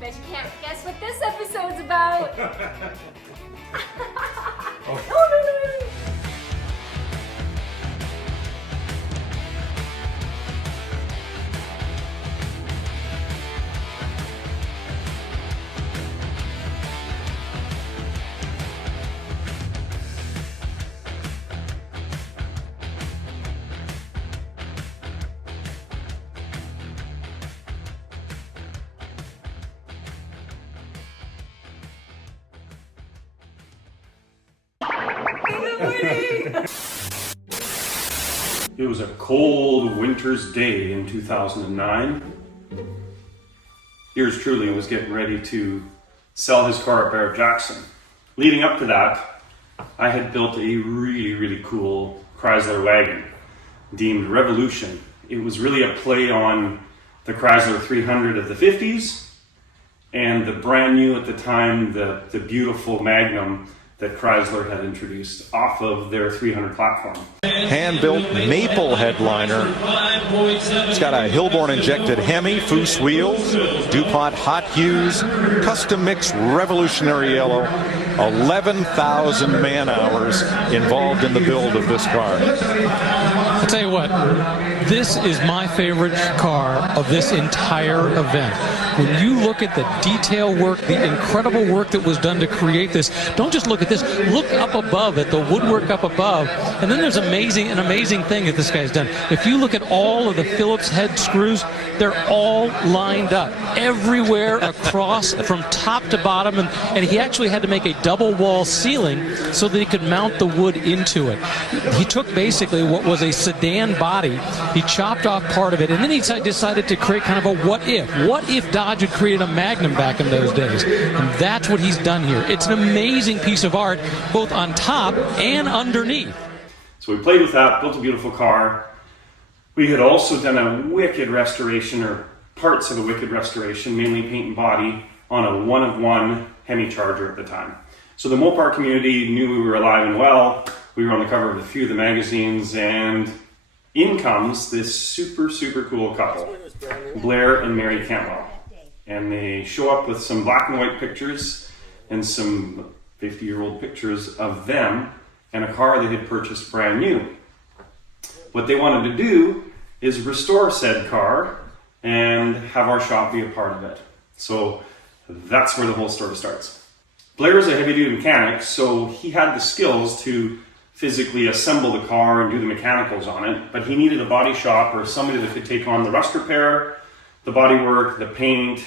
Bet you can't guess what this episode's about. It was a cold winter's day in 2009. Yours truly was getting ready to sell his car at Blair Jackson. Leading up to that, I had built a really cool Chrysler wagon deemed Revolution. It was really a play on the Chrysler 300 of the 50s and the brand new at the time, the beautiful Magnum that Chrysler had introduced off of their 300 platform. Hand-built maple headliner. It's got a Hilborn injected Hemi, Foose wheels, DuPont hot hues, custom mix revolutionary yellow. 11,000 man-hours involved in the build of this car. I'll tell you what, this is my favorite car of this entire event. When you look at the detail work, the incredible work that was done to create this, don't just look at this, look up above at the woodwork up above, and then there's an amazing thing that this guy's done. If you look at all of the Phillips head screws, they're all lined up everywhere across from top to bottom, and he actually had to make a double wall ceiling so that he could mount the wood into it. He took basically what was a sedan body, he chopped off part of it, and then he decided to create kind of a what if. What if Dodge had created a Magnum back in those days? And that's what he's done here. It's an amazing piece of art, both on top and underneath. So we played with that, built a beautiful car. We had also done a wicked restoration, or parts of a wicked restoration, mainly paint and body, on a one-of-one Hemi Charger at the time. So the Mopar community knew we were alive and well. We were on the cover of a few of the magazines, and in comes this super cool couple, Blair and Mary Cantwell. And they show up with some black and white pictures and some 50-year-old pictures of them and a car they had purchased brand new. What they wanted to do is restore said car and have our shop be a part of it. So that's where the whole story starts. Blair is a heavy-duty mechanic, so he had the skills to physically assemble the car and do the mechanicals on it, but he needed a body shop or somebody that could take on the rust repair, the body work, the paint,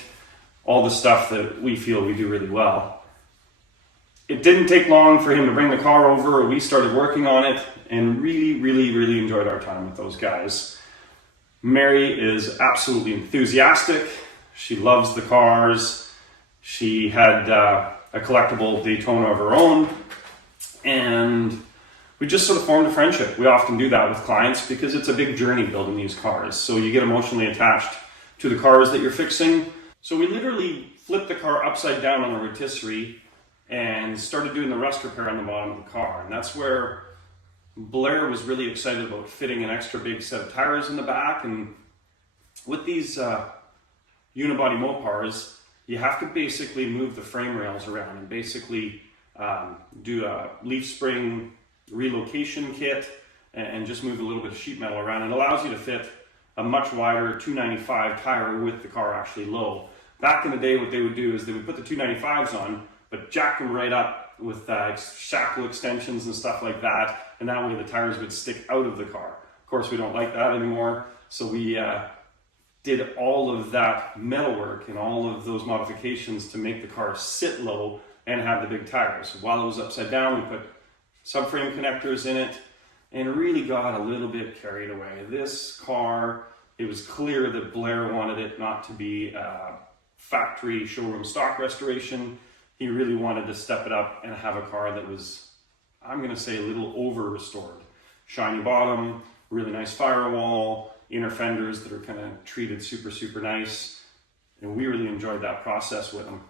all the stuff that we feel we do really well. It didn't take long for him to bring the car over. We started working on it and really enjoyed our time with those guys. Mary is absolutely enthusiastic. She loves the cars. She had a collectible Daytona of her own, and we just sort of formed a friendship. We often do that with clients because it's a big journey building these cars. So you get emotionally attached to the cars that you're fixing. So we literally flipped the car upside down on a rotisserie and started doing the rust repair on the bottom of the car. And that's where Blair was really excited about fitting an extra big set of tires in the back. And with these unibody Mopars, you have to basically move the frame rails around and basically do a leaf spring relocation kit and just move a little bit of sheet metal around. It allows you to fit a much wider 295 tire with the car actually low. Back in the day, what they would do is they would put the 295s on, but jack them right up with shackle extensions and stuff like that, and that way the tires would stick out of the car. Of course, we don't like that anymore, so we did all of that metalwork and all of those modifications to make the car sit low and have the big tires. While it was upside down, we put subframe connectors in it and really got a little bit carried away. This car, it was clear that Blair wanted it not to be a factory showroom stock restoration. He really wanted to step it up and have a car that was, I'm going to say, a little over restored. Shiny bottom, really nice firewall, inner fenders that are kind of treated super nice, and we really enjoyed that process with him.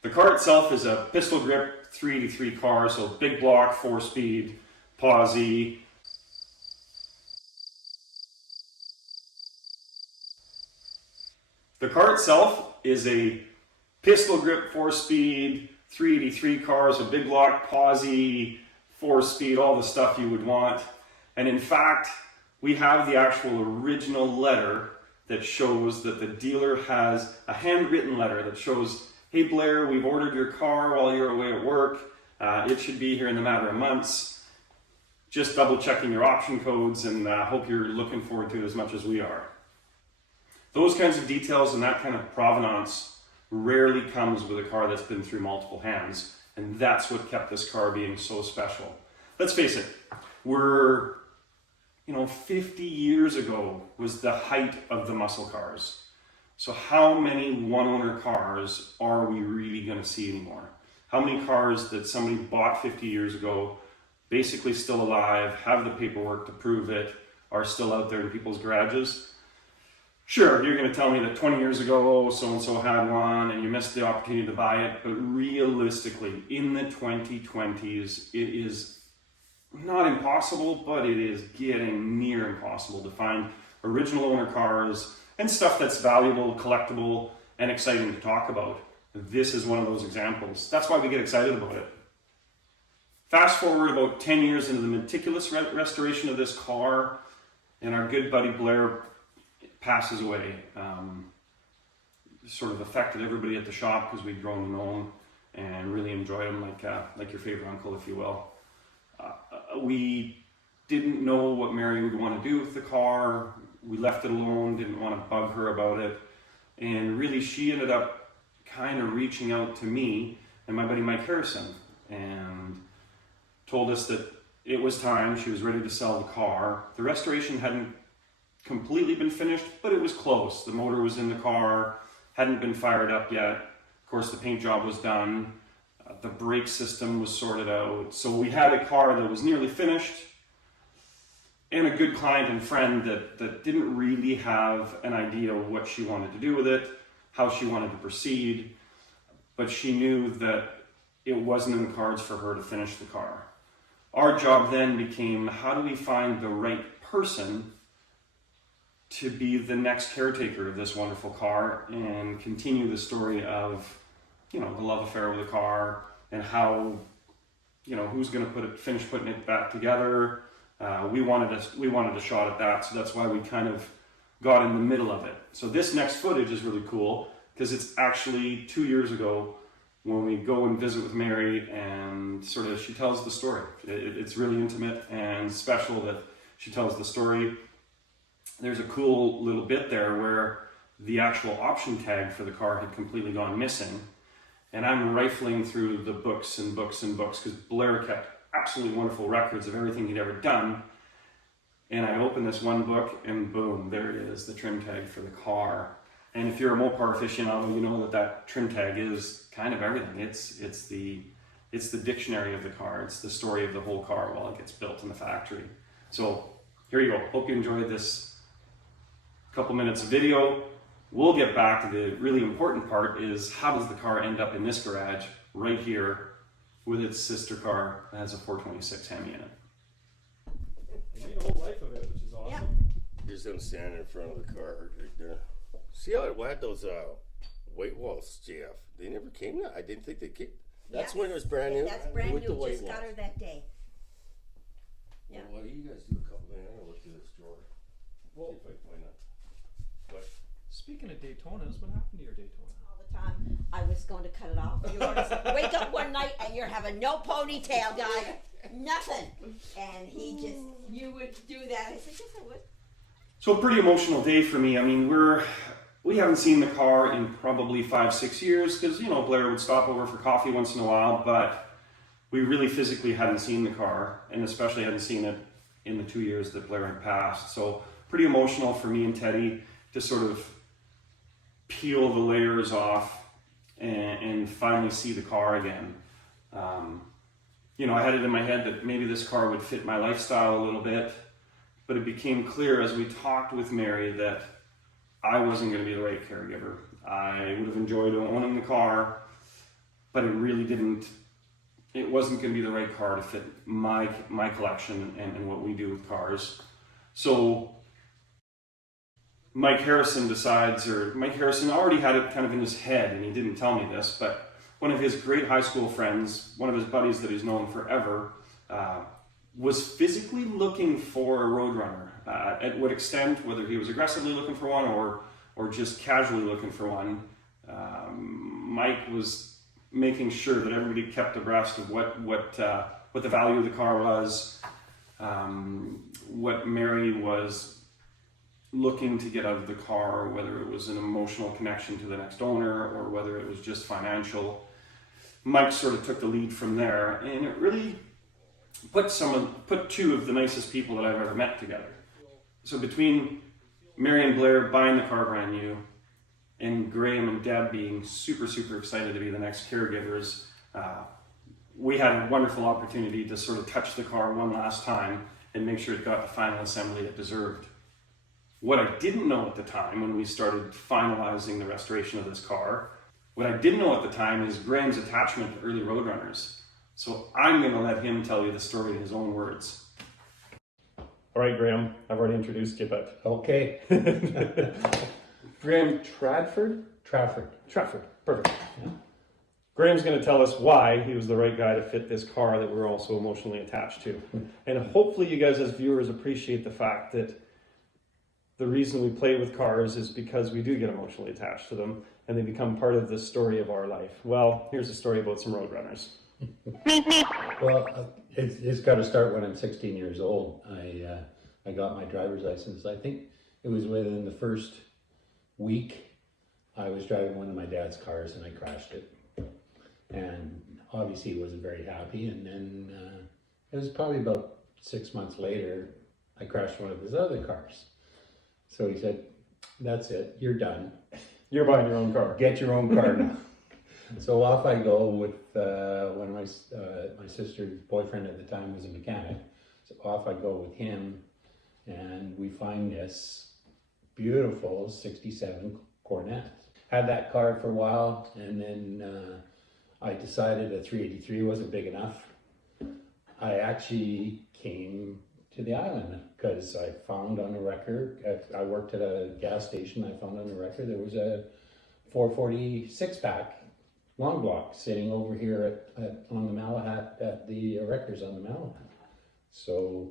The car itself is a pistol grip 383 car, so big block, 4-speed, posi. The car itself is a pistol grip 4-speed, 383 cars, a big block posi, 4-speed, all the stuff you would want. And in fact, we have the actual original letter that shows that the dealer has a handwritten letter that shows, hey Blair, we've ordered your car while you're away at work. It should be here in a matter of months. Just double checking your option codes, and hope you're looking forward to it as much as we are. Those kinds of details and that kind of provenance rarely comes with a car that's been through multiple hands, and that's what kept this car being so special. Let's face it, we're 50 years ago was the height of the muscle cars. So how many one-owner cars are we really going to see anymore? How many cars that somebody bought 50 years ago, basically still alive, have the paperwork to prove it, are still out there in people's garages? Sure, you're going to tell me that 20 years ago, so-and-so had one and you missed the opportunity to buy it, but realistically, in the 2020s, it is not impossible, but it is getting near impossible to find original owner cars and stuff that's valuable, collectible, and exciting to talk about. This is one of those examples. That's why we get excited about it. Fast forward about 10 years into the meticulous restoration of this car, and our good buddy Blair passes away. Sort of affected everybody at the shop because we'd grown to know him and really enjoyed him like your favorite uncle, if you will. We didn't know what Mary would want to do with the car. We left it alone, didn't want to bug her about it. And really she ended up kind of reaching out to me and my buddy Mike Harrison and told us that it was time. She was ready to sell the car. The restoration hadn't completely been finished, but it was close. The motor was in the car, hadn't been fired up yet. Of course, the paint job was done. The brake system was sorted out. So we had a car that was nearly finished and a good client and friend that didn't really have an idea of what she wanted to do with it, how she wanted to proceed, but she knew that it wasn't in the cards for her to finish the car. Our job then became, how do we find the right person to be the next caretaker of this wonderful car and continue the story of the love affair with the car and how, who's going to finish putting it back together. We wanted a shot at that, so that's why we kind of got in the middle of it. So this next footage is really cool because it's actually 2 years ago when we go and visit with Mary and sort of she tells the story. It's really intimate and special that she tells the story. There's a cool little bit there where the actual option tag for the car had completely gone missing. And I'm rifling through the books and books and books because Blair kept absolutely wonderful records of everything he'd ever done. And I open this one book and boom, there it is, the trim tag for the car. And if you're a Mopar aficionado, you know that trim tag is kind of everything. It's the dictionary of the car. It's the story of the whole car while it gets built in the factory. So here you go. Hope you enjoyed this couple minutes of video. We'll get back to the really important part is how does the car end up in this garage right here with its sister car that has a 426 Hemi in it. You made a whole life of it, which is awesome. Yeah. Here's them standing in front of the car right there. See how it had those white walls, JF? They never came. I didn't think they came. That's when it was brand new. That's brand with new. the white Just got walls. her that day. Yeah. Well, why do you guys do a couple things? I'm gonna look through this drawer. Well, See if I can find that. What? speaking of Daytonas, what happened to your Daytona? All the time. I was going to cut it off. You were to wake up one night and you're having no ponytail, guy. Nothing. And you would do that. I said, yes, I would. So a pretty emotional day for me. I mean, we haven't seen the car in probably 5-6 years because, Blair would stop over for coffee once in a while, but we really physically hadn't seen the car and especially hadn't seen it in the 2 years that Blair had passed. So pretty emotional for me and Teddy to sort of peel the layers off and finally see the car again. I had it in my head that maybe this car would fit my lifestyle a little bit, but it became clear as we talked with Mary that I wasn't going to be the right caregiver. I would have enjoyed owning the car, but it wasn't going to be the right car to fit my collection and what we do with cars. So Mike Harrison already had it kind of in his head, and he didn't tell me this, but one of his great high school friends, one of his buddies that he's known forever, was physically looking for a roadrunner. At what extent, whether he was aggressively looking for one or just casually looking for one, Mike was making sure that everybody kept abreast of what the value of the car was, what Mary was looking to get out of the car, whether it was an emotional connection to the next owner or whether it was just financial. Mike sort of took the lead from there, and it really put two of the nicest people that I've ever met together. So between Mary and Blair buying the car brand new, and Graeme and Deb being super, super excited to be the next caregivers, we had a wonderful opportunity to sort of touch the car one last time and make sure it got the final assembly it deserved. What I didn't know at the time when we started finalizing the restoration of this car, what I didn't know at the time is Graeme's attachment to early roadrunners. So I'm going to let him tell you the story in his own words. All right, Graeme, I've already introduced you, but... Okay. Graeme Trafford, perfect. Yeah. Graeme's going to tell us why he was the right guy to fit this car that we're also emotionally attached to. And hopefully you guys as viewers appreciate the fact that the reason we play with cars is because we do get emotionally attached to them and they become part of the story of our life. Well, here's a story about some roadrunners. Well, it's got to start when I'm 16 years old. I got my driver's license. I think it was within the first week I was driving one of my dad's cars and I crashed it. And obviously he wasn't very happy. And then it was probably about 6 months later, I crashed one of his other cars. So he said, that's it, you're done. You're buying your own car. Get your own car now. So off I go with one of my sister's boyfriend at the time was a mechanic. So off I go with him and we find this beautiful 67 Cornet. Had that car for a while and then I decided a 383 wasn't big enough. I actually came to the island because I found on a record, I worked at a gas station, I found on a record there was a 440 6-pack long block sitting over here on the Malahat at the Wreckers on the Malahat. So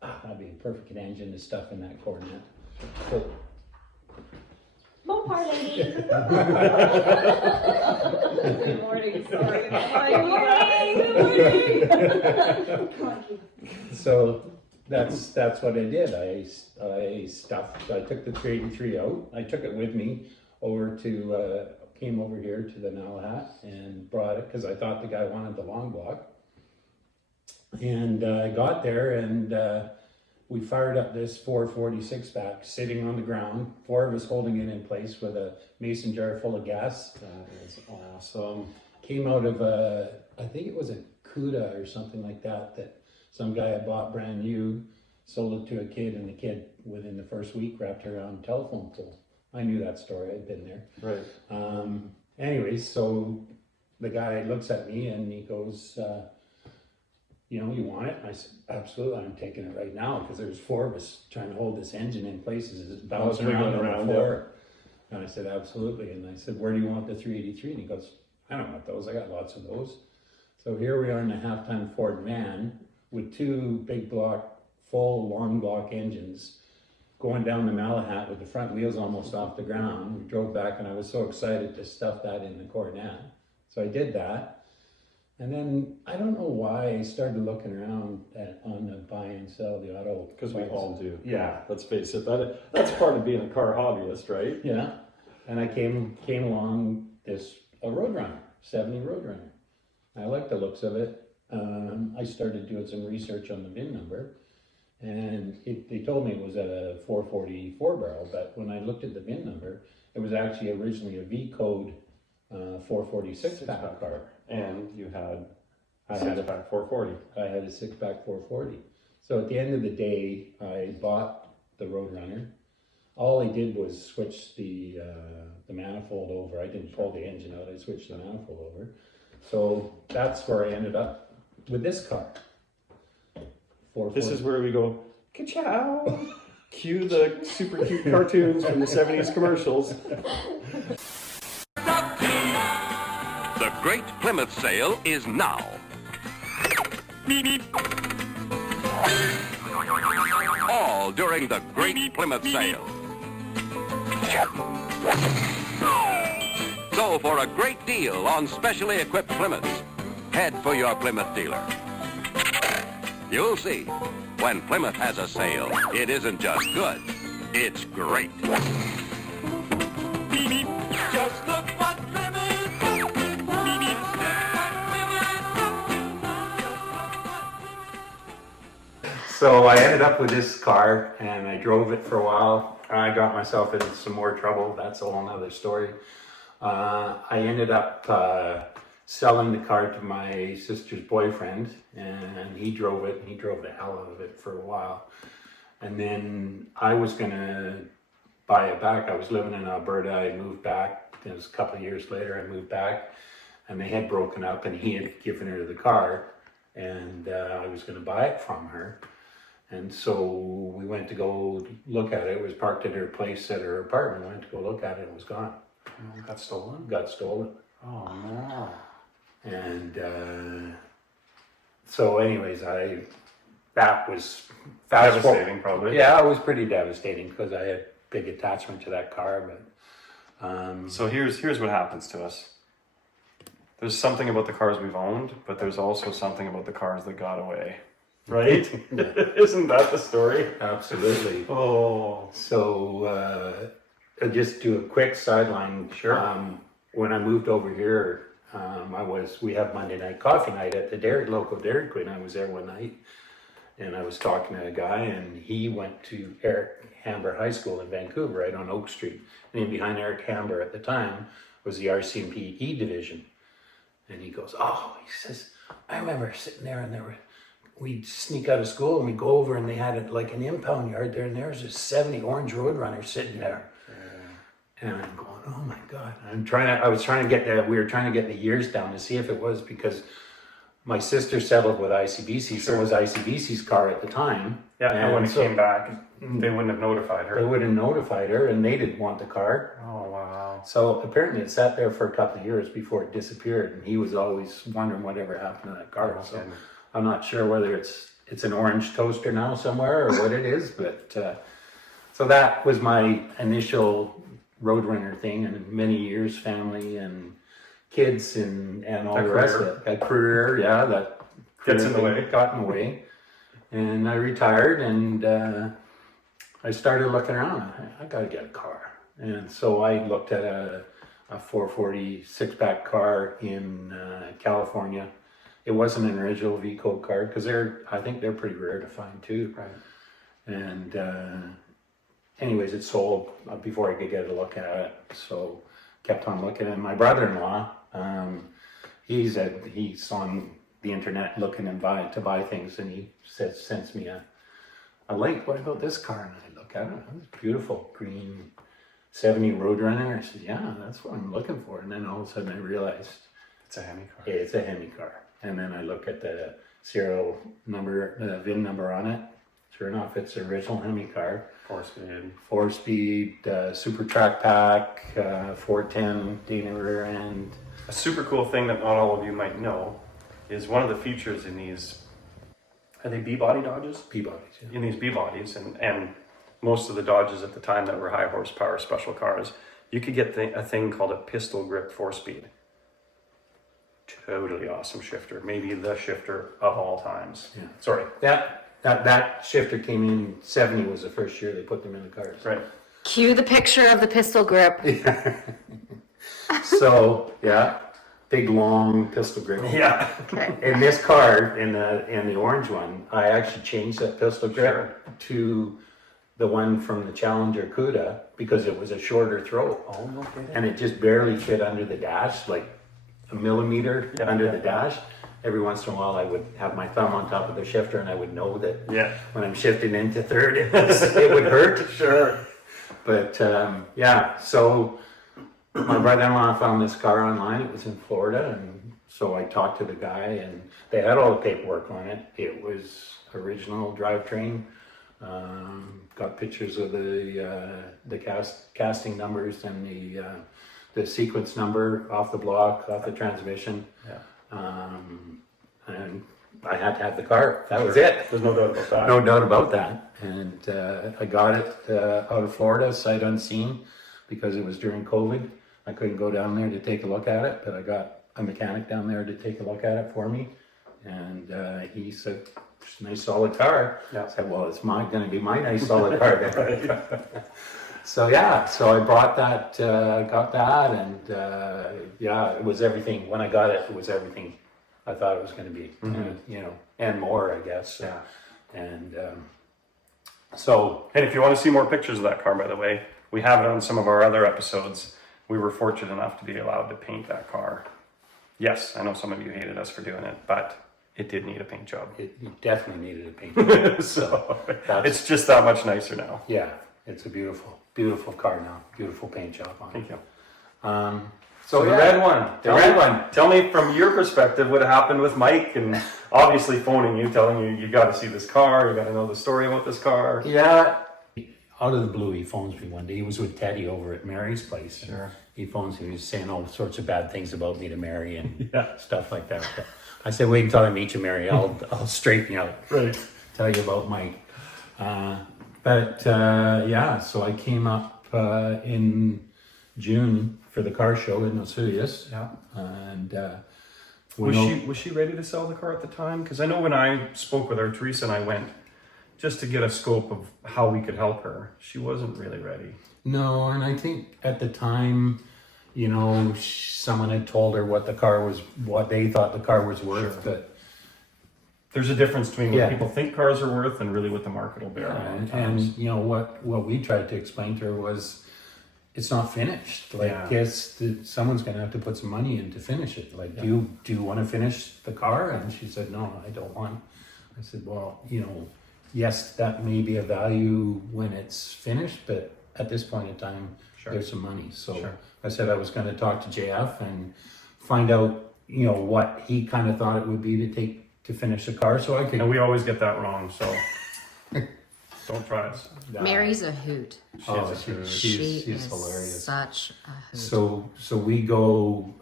that'd be a perfect engine to stuff in that Cornet. So, Mopar lady. Good morning, sorry. Good morning. so that's what I did. I took the 383 out. I took it with me over to, came over here to the Malahat and brought it because I thought the guy wanted the long block. And I got there and we fired up this 440 6-pack sitting on the ground, 4 of us holding it in place with a mason jar full of gas. That is awesome. Came out of I think it was a Cuda or something like that some guy had bought brand new, sold it to a kid, and the kid within the first week wrapped it around a telephone pole. I knew that story, I'd been there. Right. Anyways, so the guy looks at me and he goes, you know, you want it? I said, absolutely, I'm taking it right now, because there's 4 of us trying to hold this engine in place as it's bouncing around on the floor. And I said, absolutely. And I said, where do you want the 383? And he goes, I don't want those, I got lots of those. So here we are in a half-ton Ford van with 2 big block, full long block engines going down the Malahat with the front wheels almost off the ground. We drove back and I was so excited to stuff that in the Cornet. So I did that. And then I don't know why I started looking around on the buy and sell the auto. Because we all do. Yeah, let's face it. That's part of being a car hobbyist, right? Yeah. And I came along a Roadrunner, 70 Roadrunner. I liked the looks of it. I started doing some research on the VIN number. And they told me it was a 440 4-barrel, but when I looked at the VIN number, it was actually originally a V-code 440 6-pack car. And you had I a had a 6-pack 440. I had a 6-pack 440. So at the end of the day, I bought the Roadrunner. All I did was switch the manifold over. I didn't pull the engine out, I switched the manifold over. So that's where I ended up with this car. This is where we go, ka-chow, Cue the super cute cartoons from the 70s commercials. The Great Plymouth Sale is now. All during the Great Plymouth Sale. So for a great deal on specially equipped Plymouths, head for your Plymouth dealer. You'll see, when Plymouth has a sale, it isn't just good, it's great. Just look what So I ended up with this car and I drove it for a while. I got myself into some more trouble. That's a whole nother story. I ended up selling the car to my sister's boyfriend, and he drove it, and he drove the hell out of it for a while. And then I was gonna buy it back. I was living in Alberta. I moved back. It was a couple of years later I moved back, and they had broken up, and he had given her the car, and I was gonna buy it from her. And so we went to go look at it. It was parked at her place at her apartment. We went to go look at it, and it was gone. Oh, got stolen? Got stolen. Oh no. And so anyways, that was Devastating, probably. Yeah, it was pretty devastating because I had big attachment to that car. But So here's what happens to us. There's something about the cars we've owned, but there's also something about the cars that got away. Right? Isn't that the story? absolutely. Oh. So I'll just do a quick sideline. Sure. When I moved over here, we have Monday night coffee night at the local Dairy Queen. I was there one night, and I was talking to a guy, and he went to Eric Hamber High School in Vancouver, right on Oak Street. And behind Eric Hamber at the time was the RCMP division. And he goes, "Oh," he says, "I remember sitting there, and we'd sneak out of school and we'd go over, and they had like an impound yard there, and there was just 70 orange roadrunners sitting there." And I'm going, "Oh my God." We were trying to get the years down to see if it was because my sister settled with ICBC, so it was ICBC's car at the time. Yeah, and when it came back, they wouldn't have notified her. They would have notified her, and they didn't want the car. Oh, wow. So apparently it sat there for a couple of years before it disappeared, and he was always wondering whatever happened to that car. Oh, So okay. I'm not sure whether it's an orange toaster now somewhere or what it is, but so that was my initial Roadrunner thing, and many years family and kids and all the rest of it. A career, yeah, that Gets in the way. got in the way. And I retired, and I started looking around. I got to get a car. And so I looked at a 440 six-pack car in California. It wasn't an original V-Code car because I think they're pretty rare to find too. Right. And anyways, it sold before I could get a look at it. So kept on looking. And my brother-in-law, he's on the internet looking to buy things, and he sends me a link. "What about this car?" And I look at it. It's beautiful green 70 Roadrunner. I said, "Yeah, that's what I'm looking for." And then all of a sudden I realized It's a Hemi car. it's a Hemi car. And then I look at the serial number, the VIN number on it. Sure enough, it's the original Hemi car. 4-speed. 4-speed, super track pack, 410 Dana rear end. A super cool thing that not all of you might know is one of the features in these, are they B-body Dodges? P-bodies, yeah. In these B-bodies, and most of the Dodges at the time that were high horsepower special cars, you could get a thing called a pistol grip 4-speed. Totally awesome shifter. Maybe the shifter of all times. Yeah. Sorry. That shifter came in 70 was the first year they put them in the cars. Right. Cue the picture of the pistol grip. So yeah, big long pistol grip. Yeah. Okay. In this car, in the orange one, I actually changed that pistol grip to the one from the Challenger Cuda because it was a shorter throat. Oh, okay. And it just barely fit under the dash, like a millimeter under the dash. Every once in a while I would have my thumb on top of the shifter, and I would know that when I'm shifting into third, it would hurt. Sure. But so my brother-in-law found this car online. It was in Florida, and so I talked to the guy, and they had all the paperwork on it. It was original drivetrain, Got pictures of the casting numbers and the sequence number off the block, off the transmission. Yeah. And I had to have the car. That was it. There's no doubt about that. No doubt about that. And I got it out of Florida, sight unseen, because it was during COVID. I couldn't go down there to take a look at it, but I got a mechanic down there to take a look at it for me. And he said, "It's a nice solid car." Yeah. I said, "Well, it's going to be my nice solid car." So yeah, so I bought that, got that, and yeah, it was everything. When I got it, it was everything I thought it was going to be, you know, and more, I guess. Yeah. And and if you want to see more pictures of that car, by the way, we have it on some of our other episodes. We were fortunate enough to be allowed to paint that car. Yes, I know some of you hated us for doing it, but it did need a paint job. it definitely needed a paint. So it's just that much nicer now. Yeah, it's a beautiful, beautiful car now. Beautiful paint job on it. Thank you. So the yeah, red one. The red one. Tell me from your perspective what happened with Mike, and obviously phoning you, telling you got to see this car, you got to know the story about this car. Yeah. Out of the blue, he phones me one day. He was with Teddy over at Mary's place. Sure. He phones me. He's saying all sorts of bad things about me to Mary and Yeah. stuff like that. I said, "Wait until I meet you, Mary. I'll straighten you out. Right. Tell you about Mike." Yeah, so I came up in June for the car show in OSOYOOS. Yeah. And Was she ready to sell the car at the time? Because I know when I spoke with her, Teresa and I went just to get a scope of how we could help her. She wasn't really ready. No, and I think at the time, you know, someone had told her what they thought the car was worth, Sure. but There's a difference between what Yeah. people think cars are worth and really what the market will bear. and you know what we tried to explain to her was it's not finished. Like, Yeah. someone's going to have to put some money in to finish it. Like, do you want to finish the car? And she said, "No, I don't want." I said, "Well, you know, yes, that may be a value when it's finished, but at this point in time, Sure. there's some money." So Sure. I said I was going to talk to JF and find out, you know, what he kind of thought it would be to finish the car, so I could. And we always get that wrong, so don't try us. Mary's a hoot. She's She is hilarious. such a hoot. So we go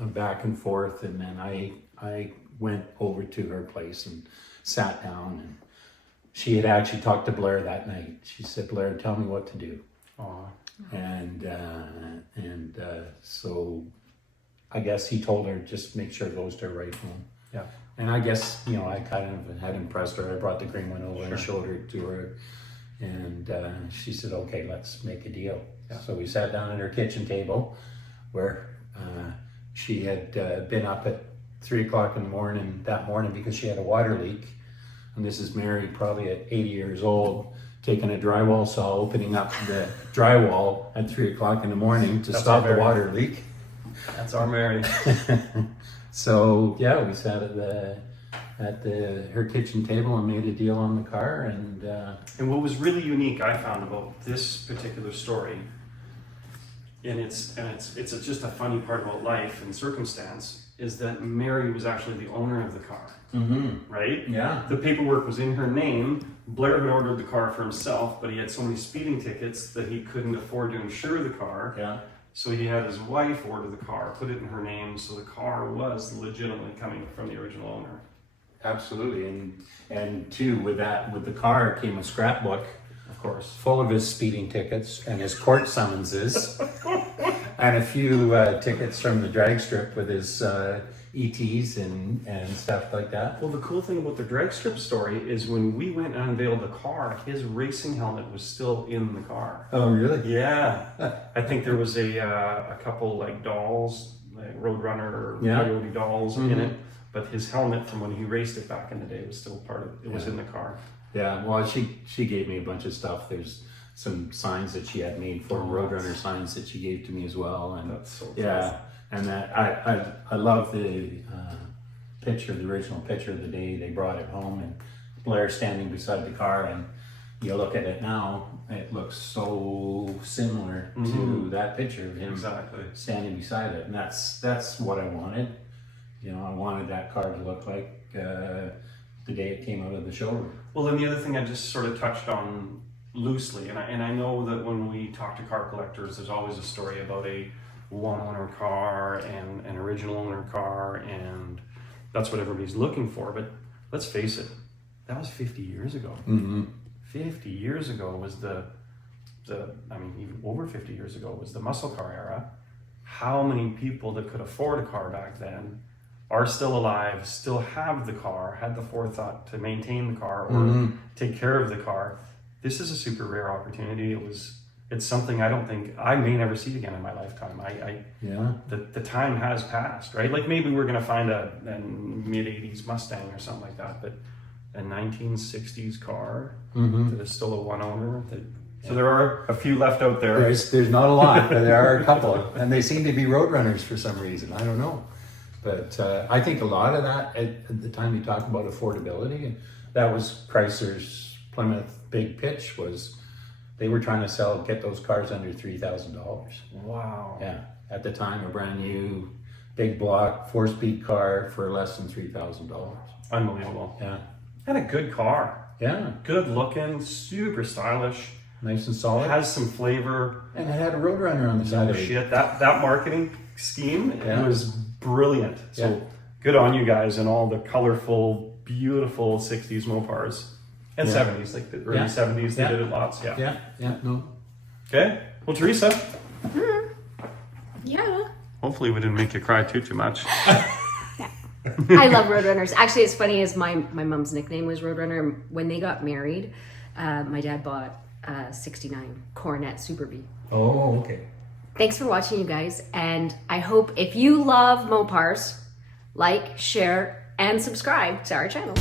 back and forth, and then I went over to her place and sat down, and she had actually talked to Blair that night. She said, "Blair, tell me what to do." Aw. And so I guess he told her, just make sure it goes to her right home. Yeah. And I guess, you know, I kind of had impressed her. I brought the green one over and Sure. showed her to her. And she said, "Okay, let's make a deal." Yeah. So we sat down at her kitchen table where she had been up at 3:00 in the morning that morning because she had a water leak. And this is Mary, probably at 80 years old, taking a drywall saw, opening up the drywall at 3:00 in the morning to That's stop our the Mary. water leak. That's our Mary. So yeah, we sat at her kitchen table and made a deal on the car, and And what was really unique, I found, about this particular story, and it's just a funny part about life and circumstance, is that Mary was actually the owner of the car, right? yeah, The paperwork was in her name. Blair had ordered the car for himself, but he had so many speeding tickets that he couldn't afford to insure the car. yeah, So he had his wife order the car, put it in her name, so the car was legitimately coming from the original owner. absolutely. And too, with the car came a scrapbook, Of course. full of his speeding tickets and his court summonses, and a few tickets from the drag strip with his ETs and stuff like that. Well, the cool thing about the drag strip story is when we went and unveiled the car, his racing helmet was still in the car. Oh, really? Yeah. I think there was a couple like dolls, like roadrunner Yeah. coyote dolls in it, but his helmet from when he raced it back in the day was still part of it. It was in the car. Yeah, well, she gave me a bunch of stuff. There's some signs that she had made for Roadrunner signs that she gave to me as well, and That's so yeah, and that I love the picture, the original picture of the day they brought it home, and Blair standing beside the car, and you look at it now, it looks so similar to that picture of him Exactly. standing beside it, and that's what I wanted. You know, I wanted that car to look like the day it came out of the showroom. Well, then the other thing I just sort of touched on loosely, and I know that when we talk to car collectors, there's always a story about a one-owner car and an original owner car, and that's what everybody's looking for. But let's face it, that was 50 years ago. 50 years ago was even over 50 years ago was the muscle car era. How many people that could afford a car back then are still alive, still have the car, had the forethought to maintain the car or take care of the car? This is a super rare opportunity. It's something I don't think I may never see again in my lifetime. The time has passed, right? Like maybe we're gonna find a mid 80s Mustang or something like that, but a 1960s car that is still a one owner. So there are a few left out there. There's not a lot, but there are a couple, and they seem to be roadrunners for some reason. I don't know, but I think a lot of that at the time you talk about affordability, and that was Chrysler's Plymouth big pitch was they were trying to get those cars under $3,000. Wow. Yeah, at the time, a brand new big block 4-speed car for less than $3,000. Unbelievable. Yeah. And a good car. Yeah. Good looking, super stylish. Nice and solid. Has some flavor. And it had a Roadrunner on the side of it. Shit, that marketing scheme, it was brilliant. So good on you guys and all the colorful, beautiful 60s Mopars. And 70s, like the early 70s, they did it lots. Yeah, no. Okay, well, Teresa. Yeah. Hopefully we didn't make you cry too much. I love Roadrunners. Actually, it's funny as my mom's nickname was Roadrunner. When they got married, my dad bought a 69 Coronet Super B. Oh, okay. Thanks for watching, you guys. And I hope if you love Mopars, like, share, and subscribe to our channel.